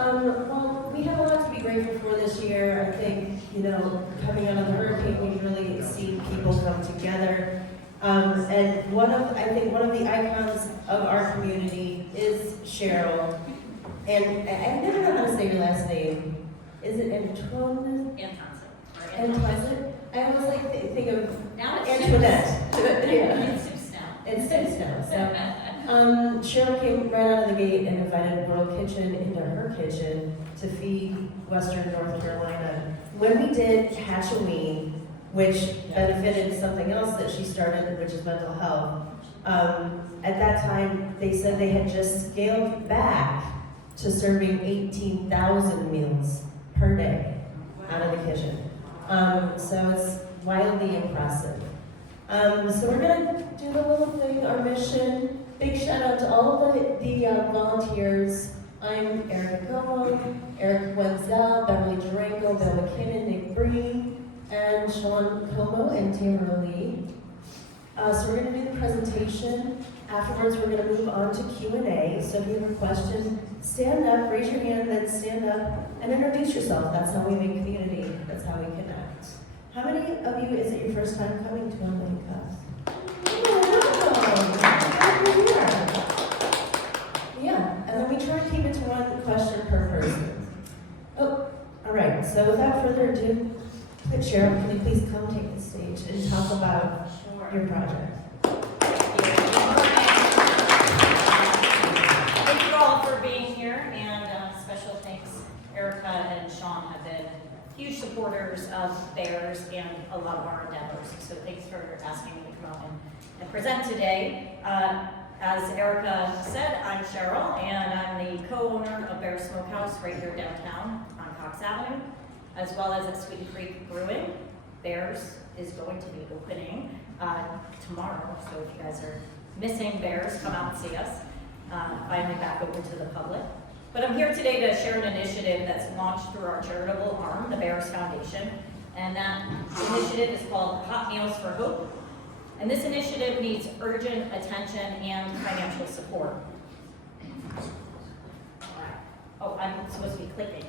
Well, we have a lot to be grateful for this year. I think, coming out of the hurricane, we've really seen people come together. And one of the icons of our community is Cheryl. And I never know how to say your last name. Is it Antoncic? Antoncic? I always think of now it's Antoinette. It suits now. It suits now. So, Cheryl came right out of the gate and invited World Kitchen into her kitchen to feed Western North Carolina. When we did Hatchaween, which benefited something else that she started, which is mental health, at that time they said they had just scaled back to serving 18,000 meals per day out of the kitchen. So it's wildly impressive. So we're gonna do the little thing, our mission. Big shout out to all of the volunteers. I'm Erica Como, Eric Wenzel, Beverly Durango, Bill McKinnon, Nick Breen, and Sean Como and Tamara Lee. So we're gonna do the presentation. Afterwards, we're gonna move on to Q&A. So if you have a question, stand up, raise your hand, then stand up and introduce yourself. That's how we make community. That's how we connect. How many of you is it your first time coming to Online Cups? Yeah, and then we try to keep it to one question per person. Oh, all right, so without further ado, Cheryl, can you please come take the stage and talk about your project? Thank you all for being here, and special thanks. Erica and Sean have been huge supporters of Bears and a lot of our endeavors, so thanks for asking me to come out and present today. As Erica said, I'm Cheryl, and I'm the co-owner of Bear Smokehouse right here downtown on Cox Avenue, as well as at Sweet Creek Brewing. Bears is going to be opening tomorrow, so if you guys are missing Bears, come out and see us. Finally back open to the public. But I'm here today to share an initiative that's launched through our charitable arm, the Bears Foundation, and that initiative is called Hot Meals for Hope. And this initiative needs urgent attention and financial support. Oh, I'm supposed to be clicking.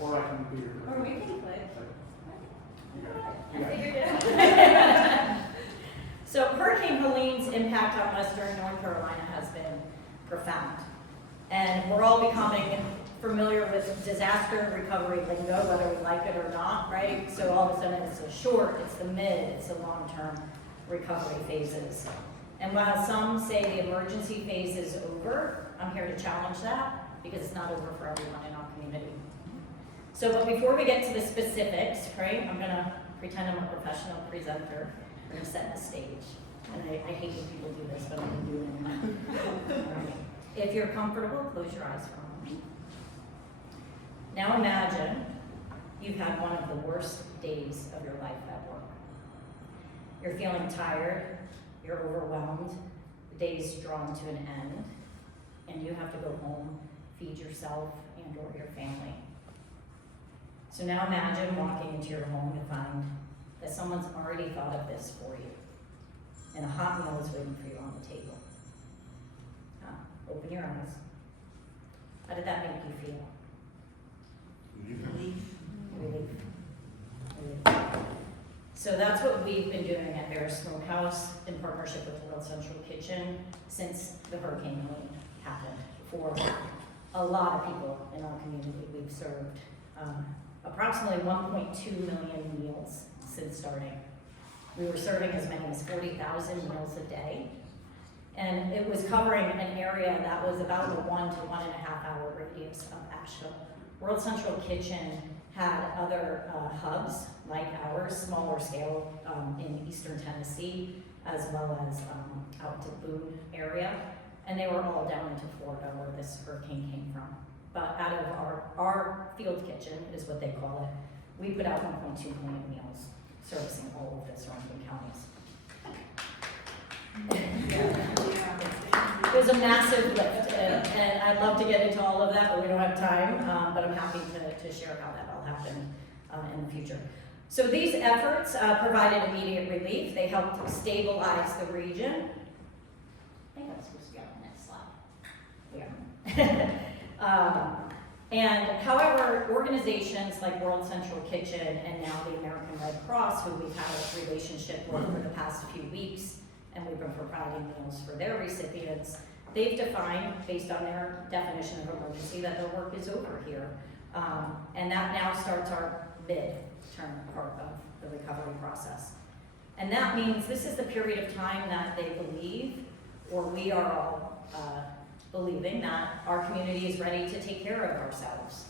Or I can be your. Or we can click. Yeah. I figured it out. So Hurricane Helene's impact on Western North Carolina has been profound. And we're all becoming familiar with disaster recovery lingo, whether we like it or not, right? So all of a sudden it's the short, it's the mid, it's the long-term recovery phases. And while some say the emergency phase is over, I'm here to challenge that because it's not over for everyone in our community. So, but before we get to the specifics, right, I'm gonna pretend I'm a professional presenter. We're gonna set the stage. And I hate when people do this, but I'm gonna do it anyway. All right. If you're comfortable, close your eyes for a moment. Now imagine you've had one of the worst days of your life at work. You're feeling tired, you're overwhelmed, the day's drawn to an end, and you have to go home, feed yourself and or your family. So now imagine walking into your home to find that someone's already thought of this for you, and a hot meal is waiting for you on the table. Open your eyes. How did that make you feel? Relief. So that's what we've been doing at Bear Smokehouse in partnership with World Central Kitchen since the Hurricane Helene happened. For a lot of people in our community, we've served approximately 1.2 million meals since starting. We were serving as many as 40,000 meals a day. And it was covering an area that was about a 1 to 1.5 hour radius of Asheville. World Central Kitchen had other hubs like ours, smaller scale in eastern Tennessee, as well as out to Boone area. And they were all down into Florida where this hurricane came from. But out of our field kitchen is what they call it, we put out 1.2 million meals, servicing all of the surrounding counties. It was a massive lift, and I'd love to get into all of that, but we don't have time, but I'm happy to share how that all happened in the future. So these efforts provided immediate relief. They helped stabilize the region. I think I was supposed to be on the next slide. Yeah. And however, organizations like World Central Kitchen and now the American Red Cross, who we've had a relationship with for the past few weeks, and we've been providing meals for their recipients, they've defined, based on their definition of emergency, that their work is over here. And that now starts our mid-term part of the recovery process. And that means this is the period of time that they believe, or we are all believing, that our community is ready to take care of ourselves.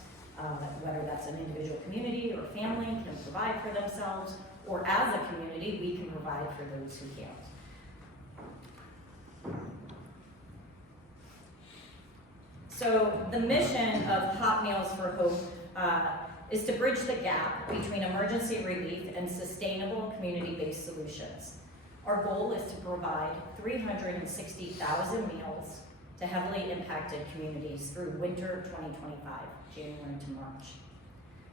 Whether that's an individual community or family can provide for themselves, or as a community, we can provide for those who can't. So the mission of Hot Meals for Hope is to bridge the gap between emergency relief and sustainable community-based solutions. Our goal is to provide 360,000 meals to heavily impacted communities through winter 2025, January to March.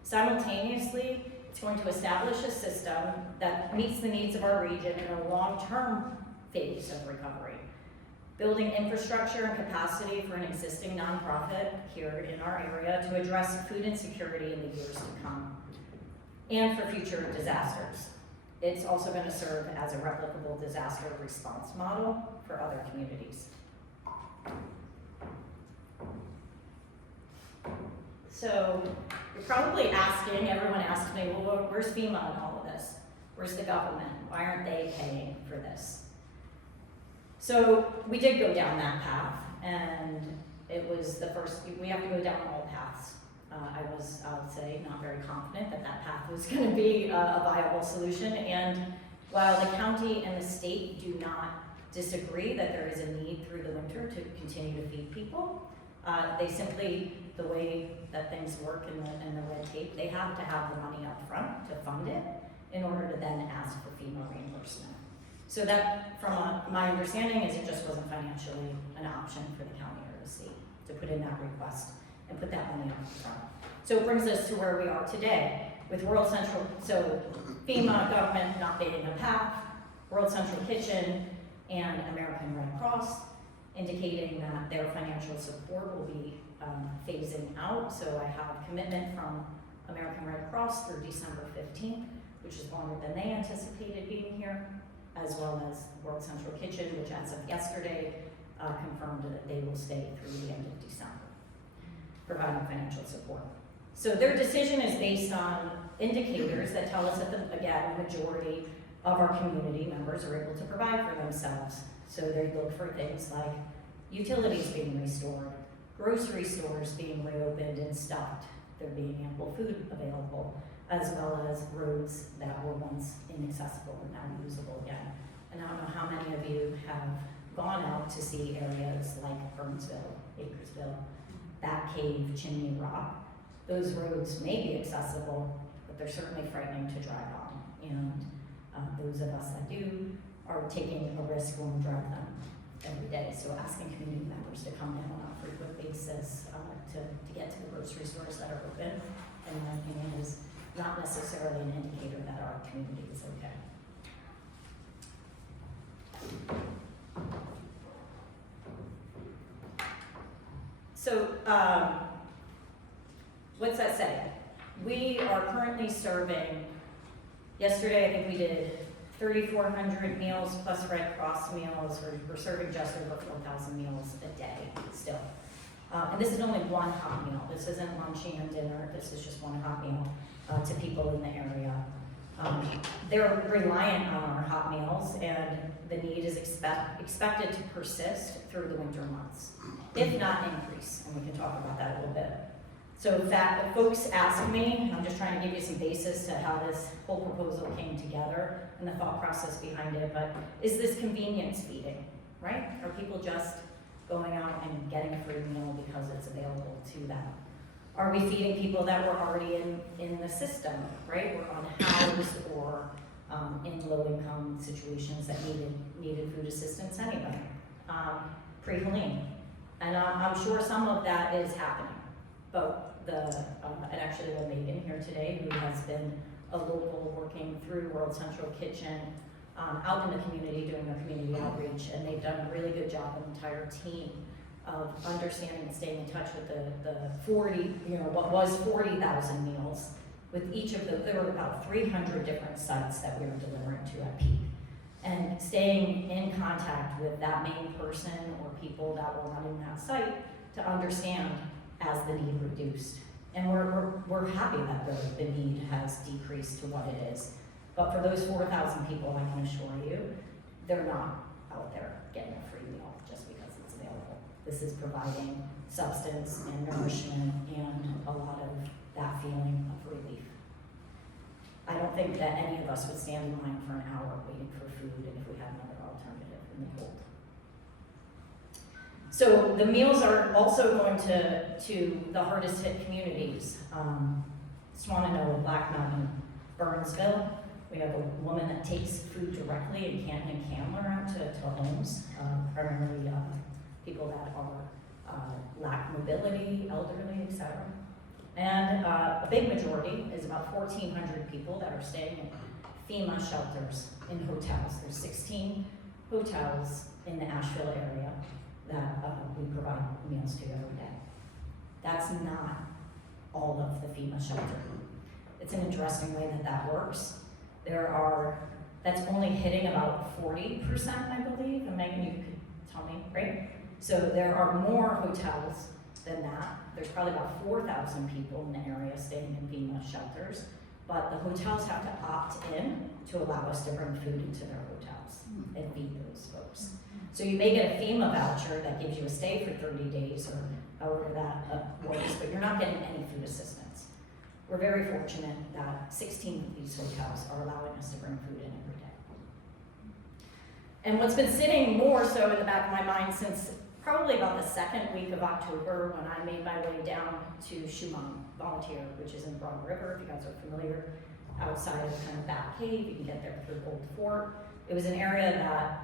Simultaneously, it's going to establish a system that meets the needs of our region in a long-term phase of recovery, building infrastructure and capacity for an existing nonprofit here in our area to address food insecurity in the years to come, and for future disasters. It's also going to serve as a replicable disaster response model for other communities. So you're probably asking, everyone asks me, well, where's FEMA in all of this? Where's the government? Why aren't they paying for this? So we did go down that path, and it was the first, we have to go down all paths. I would say, not very confident that that path was going to be a viable solution, and while the county and the state do not disagree that there is a need through the winter to continue to feed people, they simply, the way that things work in the red tape, they have to have the money up front to fund it in order to then ask for FEMA reimbursement. So that, from my understanding, is it just wasn't financially an option for the county or the state to put in that request and put that money up front. So it brings us to where we are today with World Central, so FEMA government not being a path, World Central Kitchen and American Red Cross indicating that their financial support will be phasing out. So I have commitment from American Red Cross through December 15th, which is longer than they anticipated being here, as well as World Central Kitchen, which as of yesterday confirmed that they will stay through the end of December, providing financial support. So their decision is based on indicators that tell us that, the majority of our community members are able to provide for themselves. So they look for things like utilities being restored, grocery stores being reopened and stocked, there being ample food available, as well as roads that were once inaccessible and now usable again. And I don't know how many of you have gone out to see areas like Burnsville, Bakersville, Bat Cave, Chimney Rock. Those roads may be accessible, but they're certainly frightening to drive on. And those of us that do are taking a risk when we drive them every day. So asking community members to come in on a frequent basis to get to the grocery stores that are open, in my opinion, is not necessarily an indicator that our community is okay. So, what's that say? We are currently serving, yesterday I think we did 3,400 meals plus Red Cross meals. We're serving just over 4,000 meals a day still. And this is only one hot meal. This isn't lunching and dinner. This is just one hot meal to people in the area. They're reliant on our hot meals, and the need is expected to persist through the winter months, if not increase, and we can talk about that a little bit. So that folks ask me, I'm just trying to give you some basis to how this whole proposal came together and the thought process behind it, but is this convenience feeding, right? Are people just going out and getting a free meal because it's available to them? Are we feeding people that were already in the system, right? We're unhoused or in low-income situations that needed food assistance anyway, pre-Helene. And I'm sure some of that is happening. But and actually we have Megan here today, who has been a local working through World Central Kitchen out in the community doing their community outreach, and they've done a really good job, an entire team of understanding and staying in touch with the 40, what was 40,000 meals. With each of those, there were about 300 different sites that we were delivering to at peak. And staying in contact with that main person or people that were running that site to understand as the need reduced. And we're happy that the need has decreased to what it is. But for those 4,000 people, I can assure you, they're not out there getting a free meal just because it's available. This is providing substance and nourishment and a lot of that feeling of relief. I don't think that any of us would stand in line for an hour waiting for food if we had another alternative in the cold. So the meals are also going to the hardest hit communities. Swannanoa, Black Mountain, Burnsville. We have a woman that takes food directly in Canton and Candler out to homes, primarily people that are lack mobility, elderly, etc. And a big majority is about 1,400 people that are staying in FEMA shelters in hotels. There's 16 hotels in the Asheville area that we provide meals to every day. That's not all of the FEMA shelter. It's an interesting way that works. That's only hitting about 40%, I believe, and Megan, you could tell me, right? So there are more hotels than that. There's probably about 4,000 people in the area staying in FEMA shelters, but the hotels have to opt in to allow us to bring food into their hotels and feed those folks. So you may get a FEMA voucher that gives you a stay for 30 days or however that works, but you're not getting any food assistance. We're very fortunate that 16 of these hotels are allowing us to bring food in every day. And what's been sitting more so in the back of my mind since probably about the second week of October when I made my way down to Schumann Volunteer, which is in Broad River, if you guys are familiar, outside of kind of Bat Cave, you can get there through Old Fort. It was an area that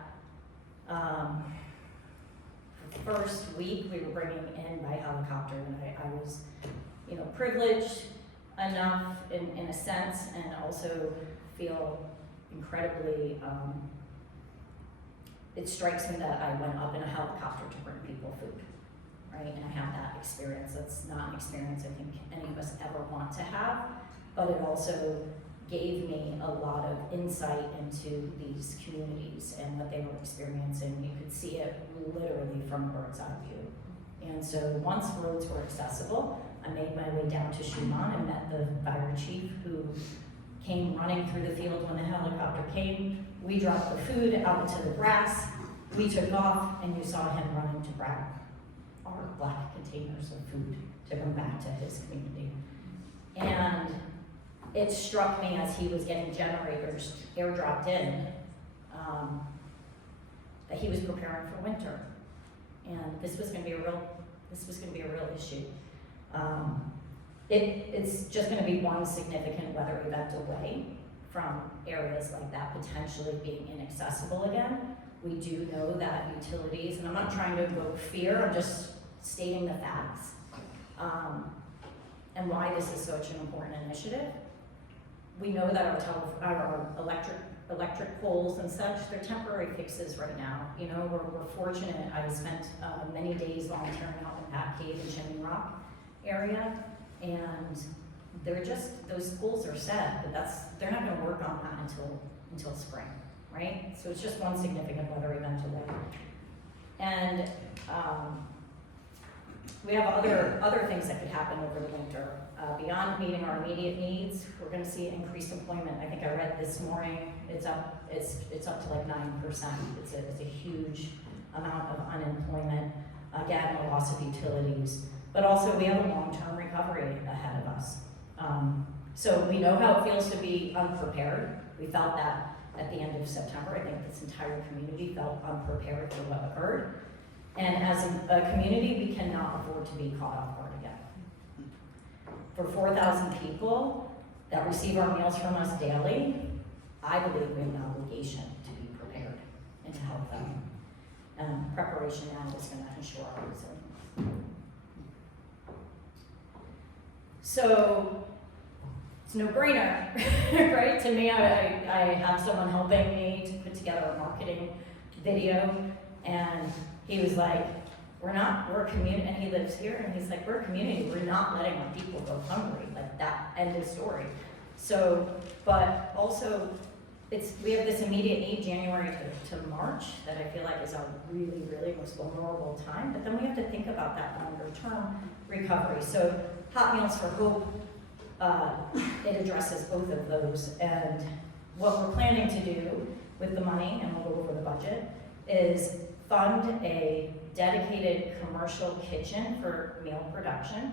the first week we were bringing in by helicopter, and I was, privileged enough in a sense, and also feel incredibly, it strikes me that I went up in a helicopter to bring people food, right? And I have that experience. That's not an experience I think any of us ever want to have, but it also gave me a lot of insight into these communities and what they were experiencing. You could see it literally from a bird's eye view. And so once roads were accessible, I made my way down to Schumann and met the fire chief who came running through the field when the helicopter came. We dropped the food out into the grass. We took off, and you saw him running to grab our black containers of food to come back to his community. And it struck me as he was getting generators airdropped in that he was preparing for winter, and this was going to be a real issue. It's just going to be one significant weather event away from areas like that potentially being inaccessible again. We do know that utilities, and I'm not trying to evoke fear, I'm just stating the facts, and why this is such an important initiative. We know that our electric poles and such, they're temporary fixes right now. We're fortunate. I spent many days volunteering out in Bat Cave and Chimney Rock area, and those poles are set, but they're not going to work on that until spring, right? So it's just one significant weather event away. And we have other things that could happen over the winter. Beyond meeting our immediate needs, we're going to see increased employment. I think I read this morning, it's up to like 9%. It's a huge amount of unemployment. Again, a loss of utilities. But also we have a long-term recovery ahead of us. So we know how it feels to be unprepared. We felt that at the end of September. I think this entire community felt unprepared for what occurred. And as a community, we cannot afford to be caught off guard again. For 4,000 people that receive our meals from us daily, I believe we have an obligation to be prepared and to help them. Preparation now is going to ensure our resilience. So it's no brainer, right? To me, I have someone helping me to put together a marketing video, and he was like, we're a community, and he lives here, and he's like, we're a community, we're not letting our people go hungry, like that, end of story. So, but also, we have this immediate need, January to March, that I feel like is our really, really most vulnerable time, but then we have to think about that longer term recovery. So Hot Meals for Hope, it addresses both of those, and what we're planning to do with the money, and we'll go over the budget, is fund a dedicated commercial kitchen for meal production.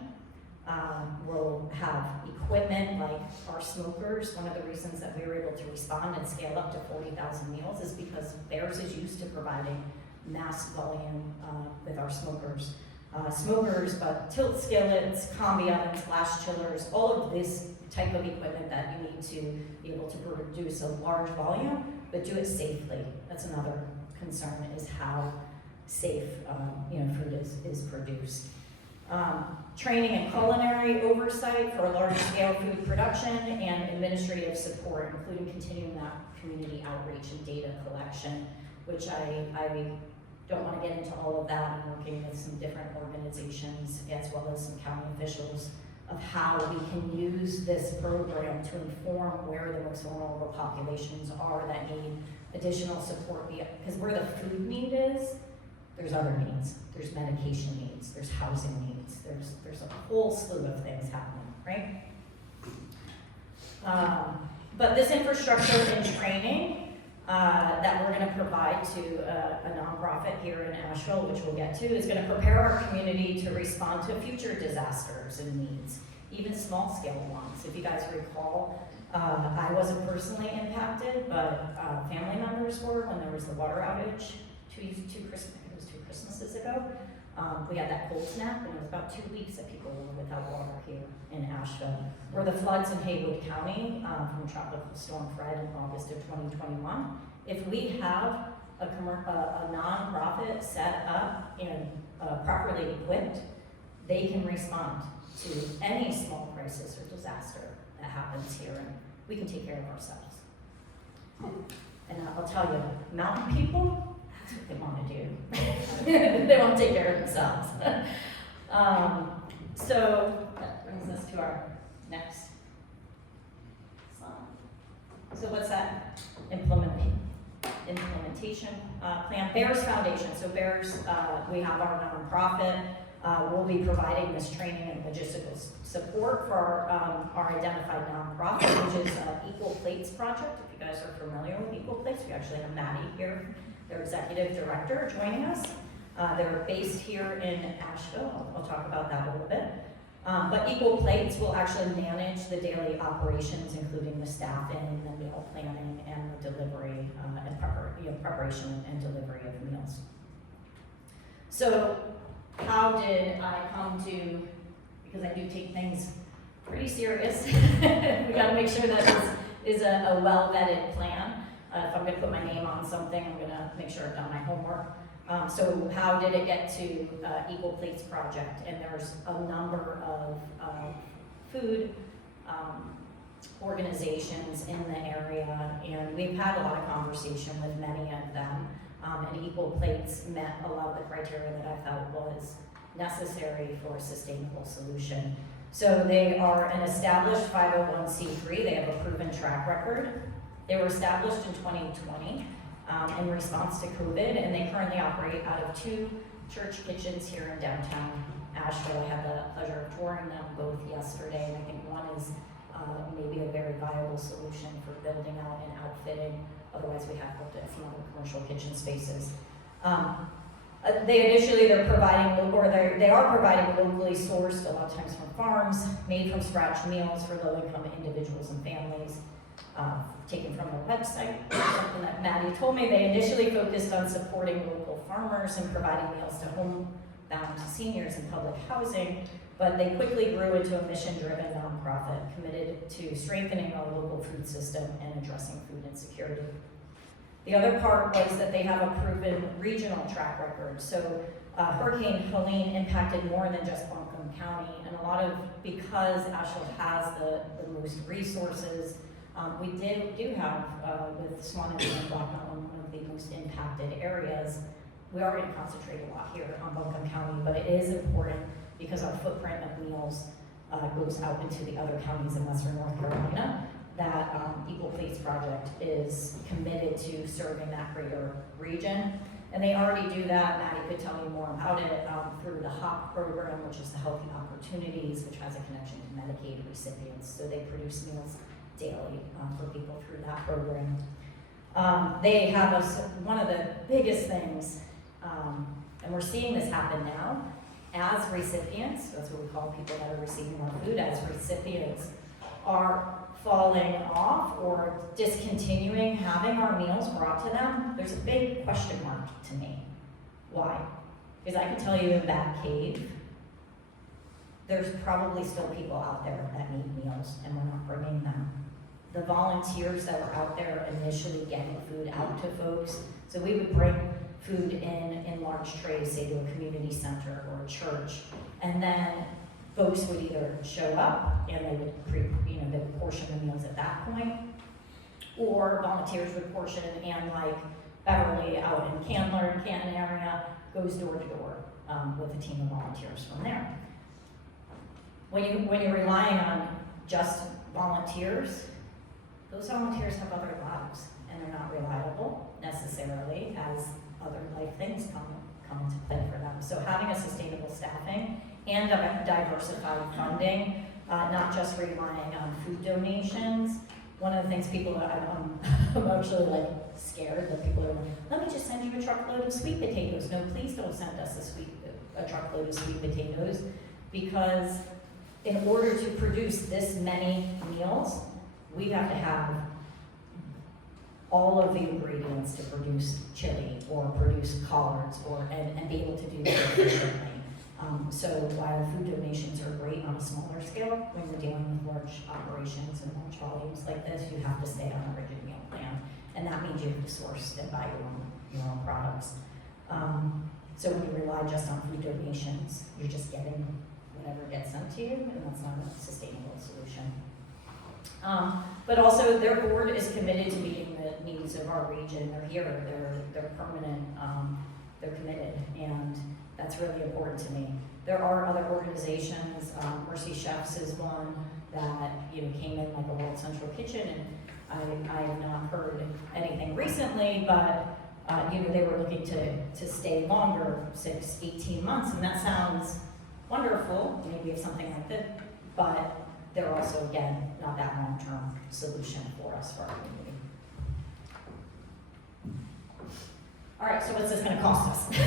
We'll have equipment like our smokers. One of the reasons that we were able to respond and scale up to 40,000 meals is because Bears is used to providing mass volume with our smokers. But tilt skillets, combi ovens, glass chillers, all of this type of equipment that you need to be able to produce a large volume, but do it safely. That's another concern, is how safe food is produced. Training and culinary oversight for large-scale food production and administrative support, including continuing that community outreach and data collection, which I don't want to get into all of that. I'm working with some different organizations as well as some county officials of how we can use this program to inform where the most vulnerable populations are that need additional support, because where the food need is, there's other needs. There's medication needs, there's housing needs, there's a whole slew of things happening, right? But this infrastructure and training that we're gonna provide to a nonprofit here in Asheville, which we'll get to, is gonna prepare our community to respond to future disasters and needs, even small scale ones. If you guys recall, I wasn't personally impacted, but family members were when there was the water outage two Christmases ago. We had that cold snap, and it was about 2 weeks that people were without water here in Asheville. Or the floods in Haywood County from Tropical Storm Fred in August of 2021. If we have a nonprofit set up and properly equipped, they can respond to any small crisis or disaster that happens here, and we can take care of ourselves. And I'll tell you, mountain people, that's what they want to do. They want to take care of themselves. So that brings us to our next slide. So what's that implementation plan? Bears Foundation. So Bears, we have our nonprofit. We'll be providing this training and logistical support for our identified nonprofit, which is Equal Plates Project. If you guys are familiar with Equal Plates, we actually have Maddie here, their executive director, joining us. They're based here in Asheville. I'll talk about that a little bit. But Equal Plates will actually manage the daily operations, including the staffing, the meal planning, and the delivery and preparation and delivery of meals. So how did I come to, because I do take things pretty serious, we gotta make sure that this is a well-vetted plan. If I'm gonna put my name on something, I'm gonna make sure I've done my homework. So how did it get to Equal Plates Project? And there's a number of food organizations in the area, and we've had a lot of conversation with many of them. And Equal Plates met a lot of the criteria that I felt was necessary for a sustainable solution. So they are an established 501c3. They have a proven track record. They were established in 2020 in response to COVID, and they currently operate out of 2 church kitchens here in downtown Asheville. I had the pleasure of touring them both yesterday, and I think one is maybe a very viable solution for building out and outfitting. Otherwise, we have looked at some other commercial kitchen spaces. They're providing, or they are providing locally sourced, a lot of times from farms, made from scratch meals for low-income individuals and families, taken from their website. Something that Maddie told me, they initially focused on supporting local farmers and providing meals to homebound seniors in public housing, but they quickly grew into a mission-driven nonprofit committed to strengthening our local food system and addressing food insecurity. The other part was that they have a proven regional track record. So Hurricane Helene impacted more than just Buncombe County, and because Asheville has the most resources, we do have with Swanage and Black Mountain one of the most impacted areas. we already concentrate a lot here on Buncombe County, but it is important because our footprint of meals goes out into the other counties in Western North Carolina, that Equal Plates Project is committed to serving that greater region. And they already do that. Maddie could tell you more about it through the HOP program, which is the Healthy Opportunities, which has a connection to Medicaid recipients. So they produce meals daily for people through that program. They have one of the biggest things, and we're seeing this happen now, as recipients, that's what we call people that are receiving our food, as recipients are falling off or discontinuing having our meals brought to them, there's a big question mark to me. Why? Because I can tell you in that cave, there's probably still people out there that need meals and we're not bringing them. The volunteers that were out there initially getting food out to folks, so we would bring food in large trays, say to a community center or a church, and then folks would either show up and they would they would portion the meals at that point, or volunteers would portion, and like Beverly out in Candler, Canton area, goes door to door with a team of volunteers from there. When you're relying on just volunteers, those volunteers have other lives and they're not reliable necessarily as other life things come into play for them. So having a sustainable staffing and a diversified funding, not just relying on food donations. One of the things people, I'm actually like scared that people are like, let me just send you a truckload of sweet potatoes. No, please don't send us a truckload of sweet potatoes, because in order to produce this many meals, we have to have all of the ingredients to produce chili or produce collards and be able to do that efficiently. So while food donations are great on a smaller scale, when you're dealing with large operations and large volumes like this, you have to stay on a rigid meal plan. And that means you have to source and buy your own products. So when you rely just on food donations, you're just getting whatever gets sent to you, and that's not a sustainable solution. But also their board is committed to meeting the needs of our region. They're here, they're permanent, they're committed, and that's really important to me. There are other organizations, Mercy Chefs is one that came in like a World Central Kitchen, and I have not heard anything recently, but they were looking to stay longer, 6-18 months, and that sounds wonderful, maybe of something like that, but they're also, again, not that long-term solution for us, for our community. All right, so what's this gonna cost us?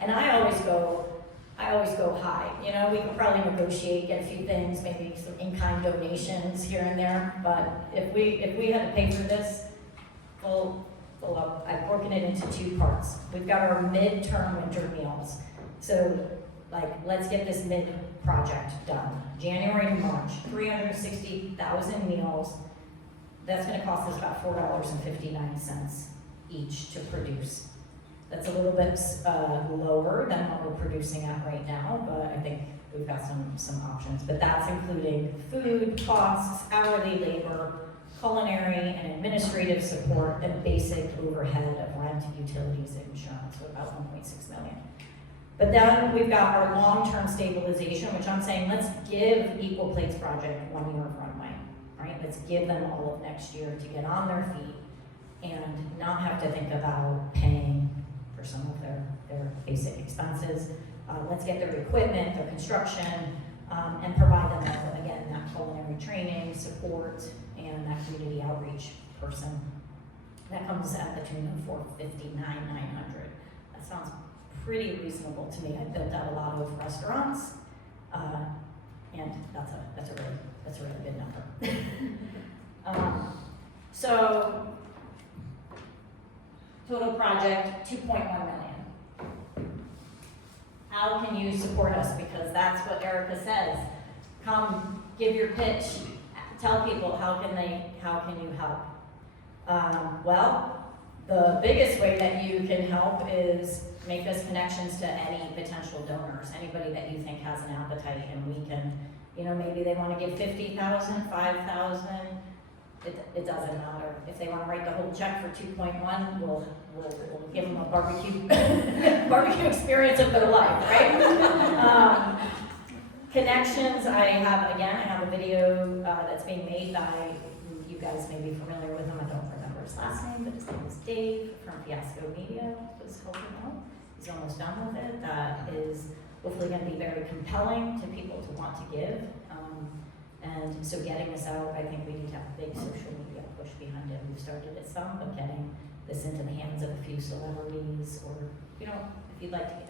And I always go high. We could probably negotiate, get a few things, maybe some in-kind donations here and there, but if we had to pay for this, full up, I've broken it into two parts. We've got our mid-term winter meals. So, let's get this mid-project done. January to March, 360,000 meals. That's gonna cost us about $4.59 each to produce. That's a little bit lower than what we're producing at right now, but I think we've got some options. But that's including food costs, hourly labor, culinary and administrative support, and basic overhead of rent, utilities, and insurance, so about $1.6 million. But then we've got our long-term stabilization, which I'm saying, let's give Equal Plates Project 1 year of runway, right? Let's give them all of next year to get on their feet and not have to think about paying for some of their basic expenses. Let's get their equipment, their construction, and provide them with, again, that culinary training, support, and that community outreach person. That comes at the tune of $459,900. That sounds pretty reasonable to me. I've built out a lot of restaurants, and that's a really good number. So total project $2.1 million. How can you support us? Because that's what Erica says. Come, give your pitch. Tell people how can you help. Well, the biggest way that you can help is make us connections to any potential donors, anybody that you think has an appetite, and we can, maybe they want to give $50,000, $5,000, it doesn't matter. If they wanna write the whole check for 2.1, we'll give them a barbecue experience of their life, right? Connections, I have a video that's being made by, you guys may be familiar with him, I don't remember his last name, but his name is Dave from Fiasco Media, was helping out. He's almost done with it. That is hopefully gonna be very compelling to people to want to give. And so getting this out, I think we need to have a big social media push behind it. We've started it some, but getting this into the hands of a few celebrities, or, you know, if you'd like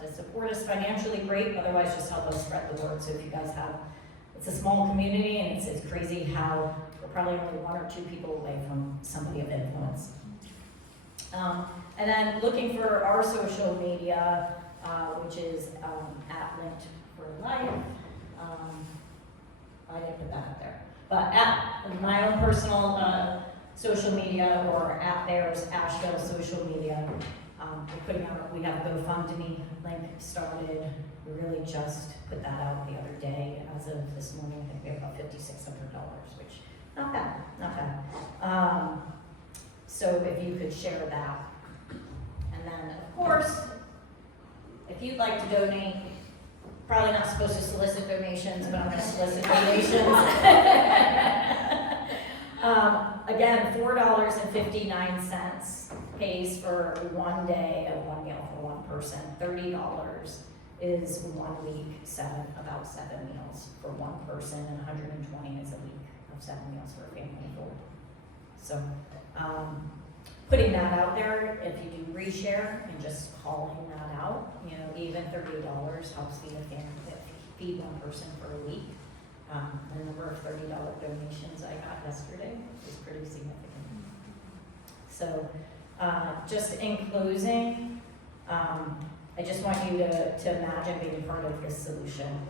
to support us financially, great, otherwise just help us spread the word. So if you guys have, it's a small community, and it's crazy how we're probably only 1 or 2 people away from somebody of influence. And then looking for our social media, which is at Linked for Life. I didn't put that up there, but at my own personal social media, or at theirs, Asheville social media. We're putting out, we have a GoFundMe link started. We really just put that out the other day. As of this morning, I think we have about $5,600, which not bad. So if you could share that. And then, of course, if you'd like to donate, probably not supposed to solicit donations, but I'm going to solicit donations. Again, $4.59 pays for 1 day of one meal for one person. $30 is 1 week, about 7 meals for one person, and $120 is a week of 7 meals for a family of 4. So, putting that out there, if you do reshare and just calling that out, you know, even $30 helps feed a family, feed one person for a week. The number of $30 donations I got yesterday is pretty significant. So, just in closing, I just want you to imagine being part of this solution.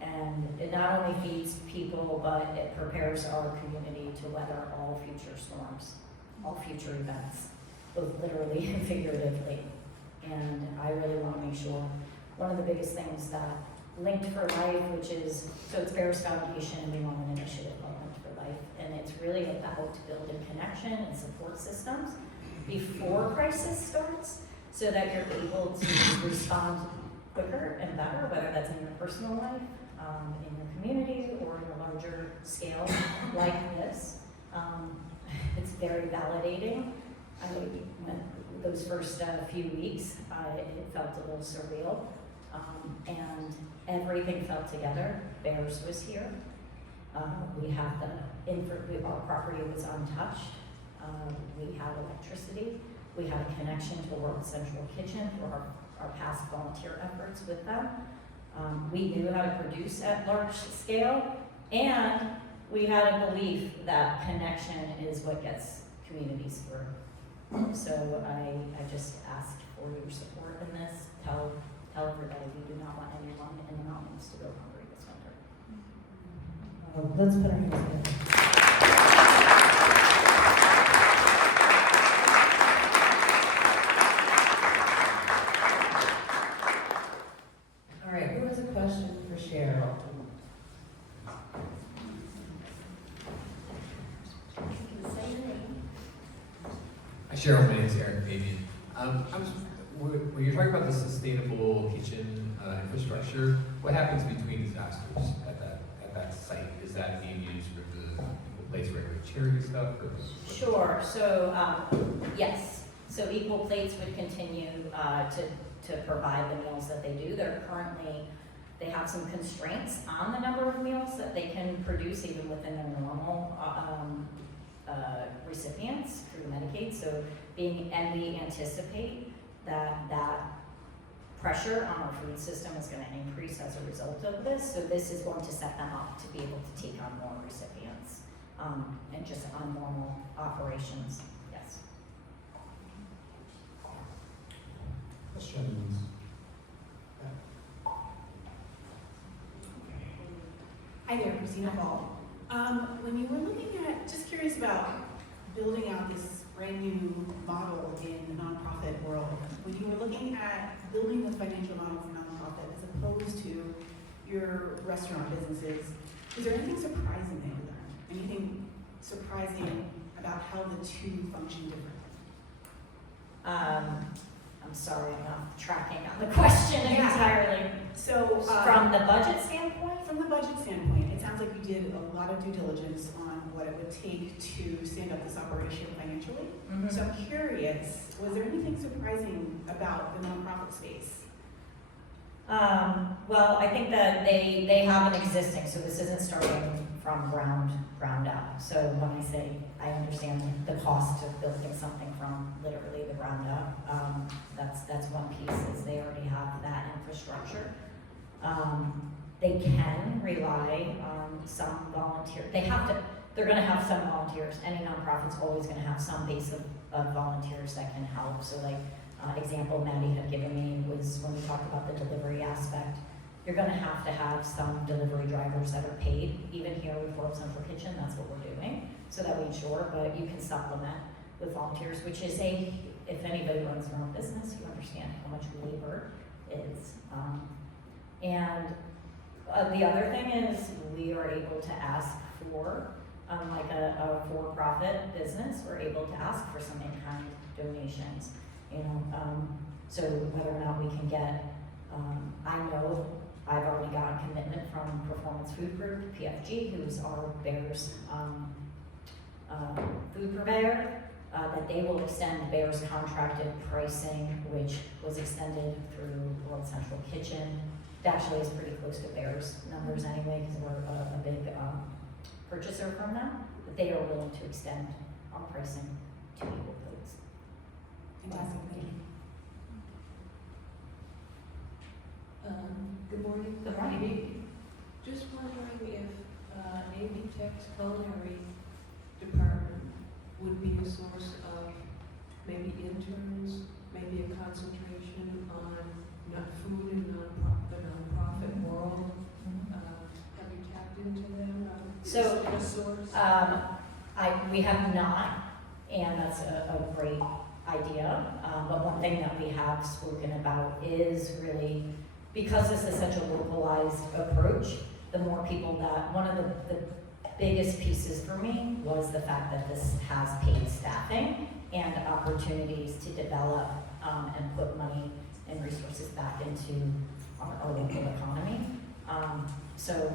And it not only feeds people, but it prepares our community to weather all future storms, all future events, both literally and figuratively. And I really want to make sure, one of the biggest things that Linked for Life, which is, so it's Bears Foundation, and we want an initiative called Linked for Life, and it's really about building connection and support systems before crisis starts, so that you're able to respond quicker and better, whether that's in your personal life, in your community, or in a larger scale like this. It's very validating. When those first few weeks, it felt a little surreal, and everything felt together. Bears was here. We have our property was untouched. We had electricity. We had a connection to World Central Kitchen for our past volunteer efforts with them. We knew how to produce at large scale, and we had a belief that connection is what gets communities through. So I just ask for your support in this. Tell everybody we do not want anyone in the mountains to go hungry this winter. Let's put our hands together. All right, who has a question for Cheryl? Hi, Cheryl. My name is Aaron Fabian. When you're talking about the sustainable kitchen infrastructure, what happens between disasters at that site? Is that being used for the place where every charity stuff? Or Sure. So yes. So Equal Plates would continue to provide the meals that they do. They have some constraints on the number of meals that they can produce even within their normal recipients through Medicaid. So we anticipate that pressure on our food system is going to increase as a result of this. So this is going to set them up to be able to take on more recipients and just on normal operations. Yes. questions? Hi there, Christina Ball. When you were looking at, just curious about building out this brand new model in the nonprofit world, when you were looking at building the financial model for nonprofit as opposed to your restaurant businesses, is there anything surprising that you learned? Anything surprising about how the two function differently? I'm sorry, I'm not tracking on the question Yeah. entirely. So, From the budget standpoint? from the budget standpoint, it sounds like you did a lot of due diligence on what it would take to stand up this operation financially. Mhm. So I'm curious, was there anything surprising about the nonprofit space? Well, I think that they have an existing, so this isn't starting from ground up. So when I say I understand the cost of building something from literally the ground up, that's one piece, is they already have that infrastructure. They can rely on some volunteer, they're gonna have some volunteers. Any nonprofit's always gonna have some base of volunteers that can help. So like, example Maddie had given me was when we talked about the delivery aspect, you're gonna have some delivery drivers that are paid. Even here with World Central Kitchen, that's what we're doing, so that we ensure, but you can supplement with volunteers, which is if anybody runs their own business, you understand how much labor is. And the other thing is we are able to ask for, like a for-profit business, we're able to ask for some in-kind donations. So whether or not we can get, I know I've already got a commitment from Performance Food Group, PFG, who's our Bears food purveyor, that they will extend Bears contracted pricing, which was extended through World Central Kitchen. It actually is pretty close to Bears numbers anyway, because we're a big purchaser from them, but they are willing to extend our pricing to equal plates. Fantastic, thank you. Good morning. Good morning. Just wondering if Amy Tech's culinary department would be a source of maybe interns, maybe a concentration on not food in the nonprofit world. Have you tapped into them? So, Is it a source? we have not, and that's a great idea. But one thing that we have spoken about is really, because this is such a localized approach, the more people that, one of the biggest pieces for me was the fact that this has paid staffing and opportunities to develop and put money and resources back into our local economy. So,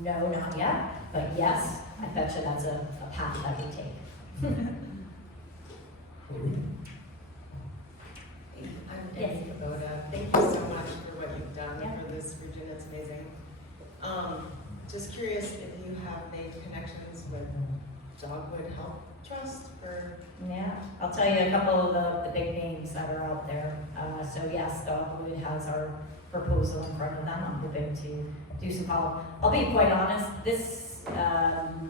no, not yet, but yes, I bet you that's a path that we take. I'm Yes. Amy Kubota. Thank you so much for what you've done Yeah. for this region. It's amazing. Just curious if you have made connections with Dogwood Health Trust or Yeah, I'll tell you a couple of the big names that are out there. So yes, Dogwood has our proposal in front of them. I'm hoping to do some follow-up. I'll be quite honest, this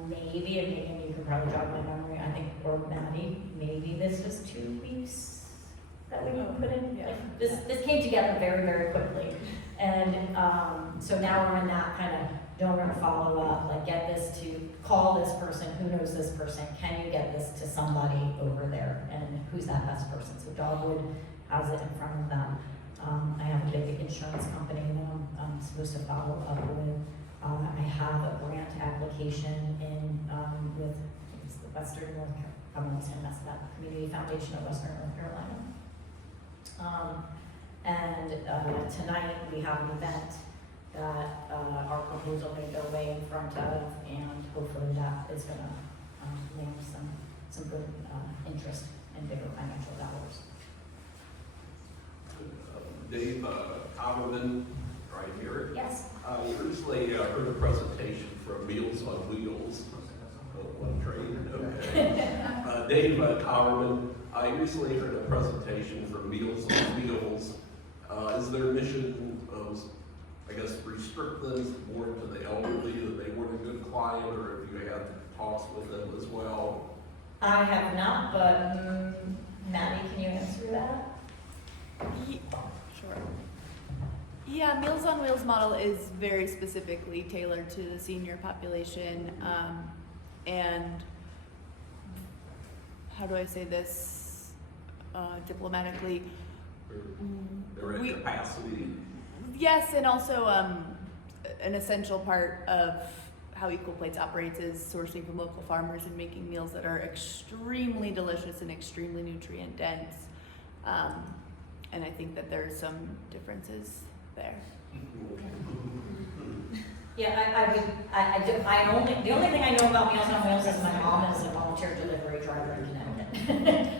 maybe, and maybe you can probably jog my memory, I think, or Maddie, maybe this was 2 weeks that we put in. Yeah. Like, this came together very, very quickly. And so now we're in that kind of donor follow-up, like get this to, call this person, who knows this person, can you get this to somebody over there, and who's that best person? So Dogwood has it in front of them. I have a big insurance company that I'm supposed to follow up with. I have a grant application in with, I think it's the Western North Carolina, I'm almost gonna mess that, Community Foundation of Western North Carolina. And tonight we have an event that our proposal may go way in front of, and hopefully that is gonna name some good interest and bigger financial dollars. Dave Copperman, right here. Yes. I recently heard a presentation from Meals on Wheels. One train, okay. Dave Copperman, I recently heard a presentation from Meals on Wheels. Is their mission, I guess, restrict them more to the elderly, that they weren't a good client, or if you had talks with them as well? I have not, but Maddie, can you answer that? Sure. Yeah, Meals on Wheels model is very specifically tailored to the senior population, and how do I say this diplomatically? They're at capacity. Yes, and also an essential part of how Equal Plates operates is sourcing from local farmers and making meals that are extremely delicious and extremely nutrient dense. And I think that there's some differences there. Yeah, the only thing I know about Meals on Wheels is my mom is a volunteer delivery driver in Connecticut.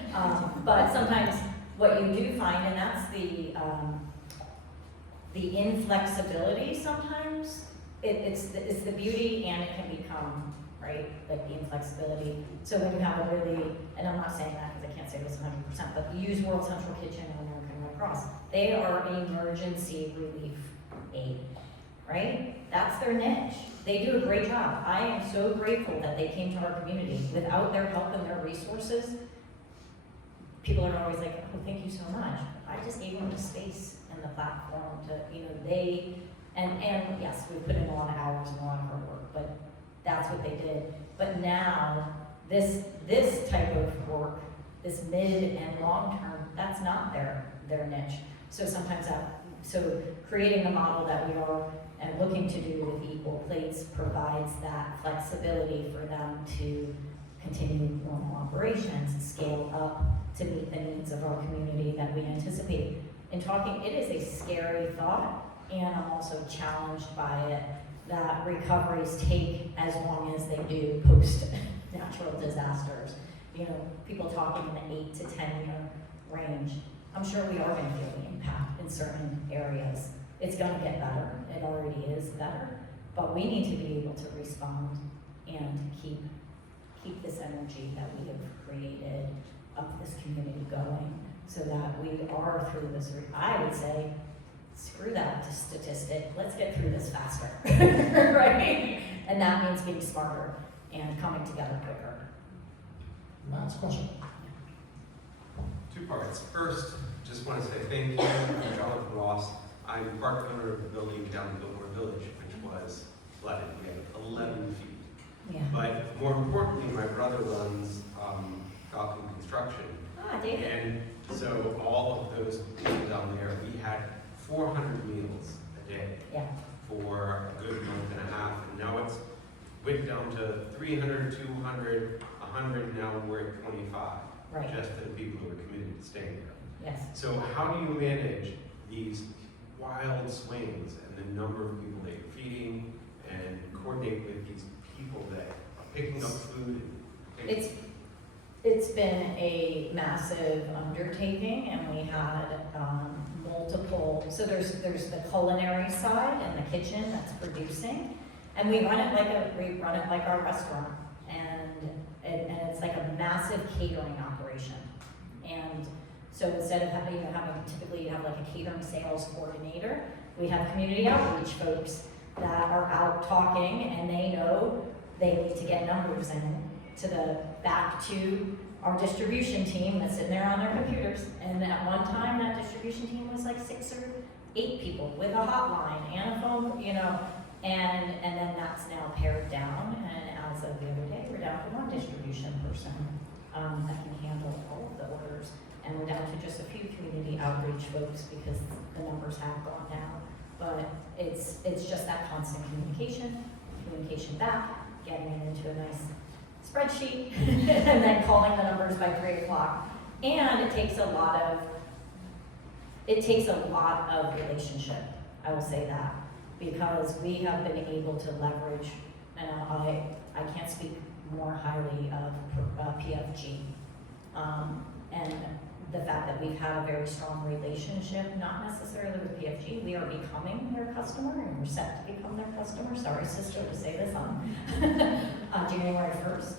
But sometimes what you do find, and that's the inflexibility sometimes, it's the beauty and it can become, right, like the inflexibility. So when you have a really, and I'm not saying that because I can't say this 100%, but you use World Central Kitchen and American Red Cross. They are emergency relief aid, right? That's their niche. They do a great job. I am so grateful that they came to our community. Without their help and their resources, people are always like, oh, thank you so much. I just gave them the space and the platform to, and yes, we put in a lot of hours and a lot of hard work, but that's what they did. But now, this type of work, this mid and long term, that's not their niche. So sometimes so creating a model that we are and looking to do with Equal Plates provides that flexibility for them to continue normal operations, scale up to meet the needs of our community that we anticipate. In talking, it is a scary thought, and I'm also challenged by it that recoveries take as long as they do post natural disasters. People talking in the 8 to 10 year range. I'm sure we are going to feel the impact in certain areas. It's going to get better. It already is better, but we need to be able to respond and keep this energy that we have created up this community going, so that we are through this. I would say, screw that statistic. Let's get through this faster, right? And that means getting smarter and coming together quicker. Matt's question. Two parts. First, just want to say thank you. I'm Jonathan Ross. I'm part owner of the building down in Biltmore Village, which was flooded. We had 11 feet. Yeah. But more importantly, my brother runs Falcon Construction. Ah, David. And so all of those people down there, we had 400 meals a day for a good month and a half. And now it's went down to 300, 200, 100. Now we're at 25. Right. Just for the people who are committed to staying there. Yes. So how do you manage these wild swings and the number of people that you're feeding and coordinate with these people that are picking up food? It's been a massive undertaking, and we had multiple. So there's the culinary side and the kitchen that's producing, and we run it like our restaurant, and it's like a massive catering operation. And so instead of having typically you have like a catering sales coordinator, we have community outreach folks that are out talking, and they know they need to get numbers in back to our distribution team that's sitting there on their computers. And at one time, that distribution team was like 6 or 8 people with a hotline and a phone, and then that's now pared down. And as of the other day, we're down to 1 distribution person that can handle all of the orders. And we're down to just a few community outreach folks because the numbers have gone down. But it's just that constant communication back, getting it into a nice spreadsheet, and then calling the numbers by 3 o'clock. And it takes a lot of relationship, I will say that, because we have been able to leverage, and I can't speak more highly of PFG, and the fact that we've had a very strong relationship, not necessarily with PFG, we are becoming their customer, and we're set to become their customer. Sorry, sister, to say this on January 1st.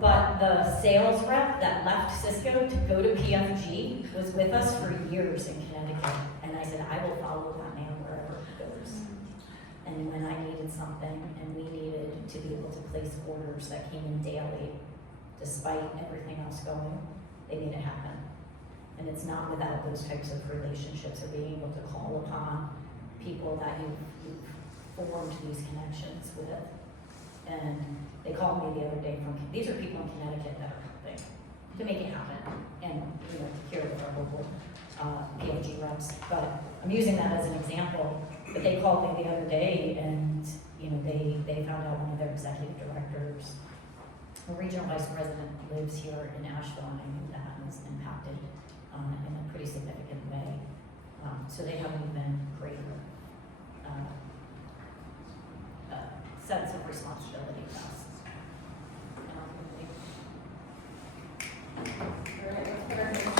But the sales rep that left Cisco to go to PFG was with us for years in Connecticut. And I said, I will follow that man wherever he goes. And when I needed something and we needed to be able to place orders that came in daily, despite everything else going, they made it happen. And it's not without those types of relationships of being able to call upon people that you've formed these connections with. And they called me the other day these are people in Connecticut that are helping to make it happen. And here with our local PFG reps. But I'm using that as an example. But they called me the other day, and they they found out one of their executive directors, a regional vice president, lives here in Asheville, and I knew that was impacted in a pretty significant way. So they have an even greater sense of responsibility to us. All right, let's put our names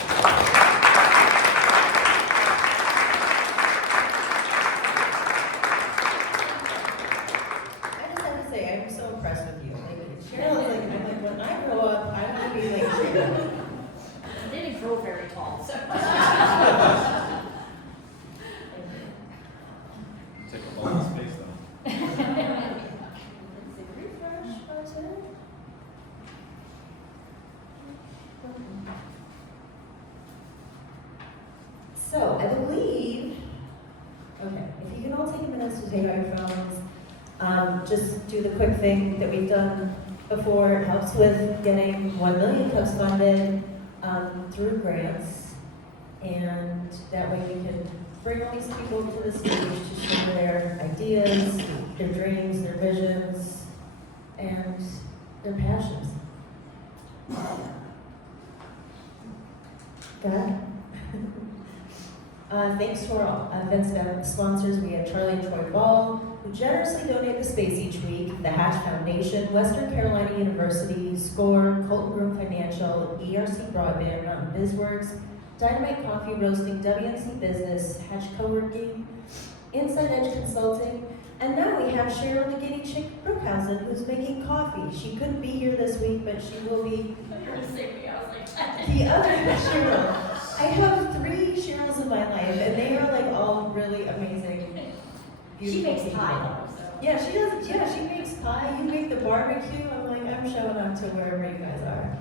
I just have to say, I'm so impressed with you. Like, Cheryl, I'm like, when I grow up, I want to be like Cheryl. I didn't grow very tall, so. Take up a lot of space though. Refresh button. So, I believe, okay, if you can all take a minute to take out your phones, just do the quick thing that we've done before. It helps with getting 1 million cups funded through grants, and that way we can bring all these people to the stage to share their ideas, their dreams, their visions, and their passions. Got it? Thanks to our event sponsors, we have Charlie and Troy Ball, who generously donate the space each week, the Hatch Foundation, Western Carolina University, SCORE, Colton Groom Financial, ERC Broadband, Mountain BizWorks, Dynamite Coffee Roasting, WNC Business, Hatch Co-working, Inside Edge Consulting, and now we have Cheryl the Guinea Chick Brookhausen, who's making coffee. She couldn't be here this week, but she will be the other Cheryl. I have 3 Cheryls in my life, and they are like all really amazing. She makes people. pie though, so. Yeah, she does. Yeah, she makes pie. You make the barbecue. I'm like, I'm showing up to wherever you guys are.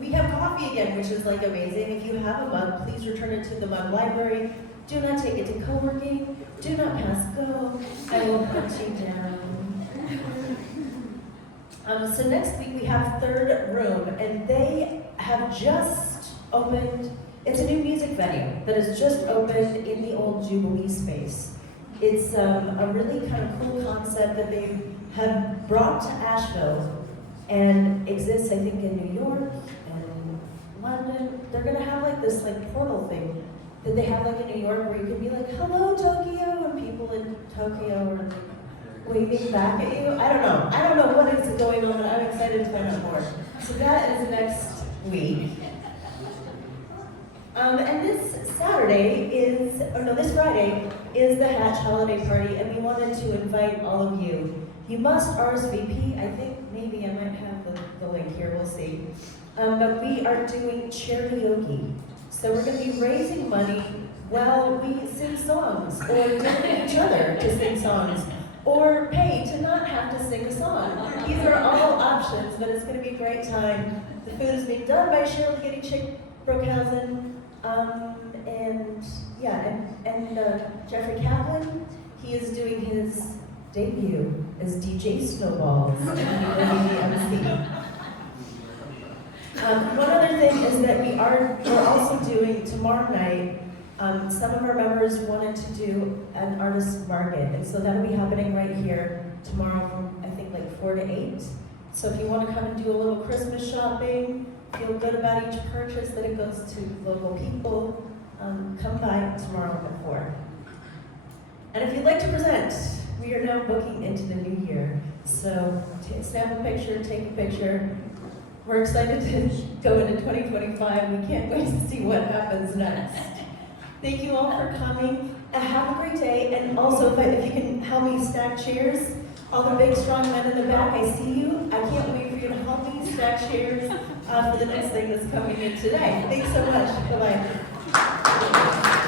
We have coffee again, which is like amazing. If you have a mug, please return it to the mug library. Do not take it to co-working. Do not pass go. I will hunt you down. So next week we have Third Room, and they have just opened. It's a new music venue that has just opened in the old Jubilee space. It's a really kind of cool concept that they have brought to Asheville and exists, I think, in New York and London. They're gonna have like this like portal thing that they have like in New York where you can be like, hello Tokyo, and people in Tokyo are waving back at you. I don't know what is going on, but I'm excited to find out more. So that is next week. And this Friday is the Hatch Holiday Party, and we wanted to invite all of you. You must RSVP. I think maybe I might have the link here, we'll see. But we are doing karaoke. So we're going to be raising money while we sing songs, or donate each other to sing songs, or pay to not have to sing a song. These are all options, but it's going to be a great time. The food is being done by Cheryl the Guinea Chick Brookhausen. And Jeffrey Kaplan, he is doing his debut as DJ Snowballs on WWMC. One other thing is that we're also doing tomorrow night. Some of our members wanted to do an artist market, and so that'll be happening right here tomorrow from I think like 4 to 8. So if you want to come and do a little Christmas shopping, feel good about each purchase, that it goes to local people, come by tomorrow at 4. And if you'd like to present, we are now booking into the new year. So snap a picture, take a picture. We're excited to go into 2025. We can't wait to see what happens next. Thank you all for coming. Have a great day. And also, if you can help me stack chairs, all the big, strong men in the back, I see you. I can't wait for you to help me stack chairs for the next thing that's coming in today. Thanks so much. Bye-bye.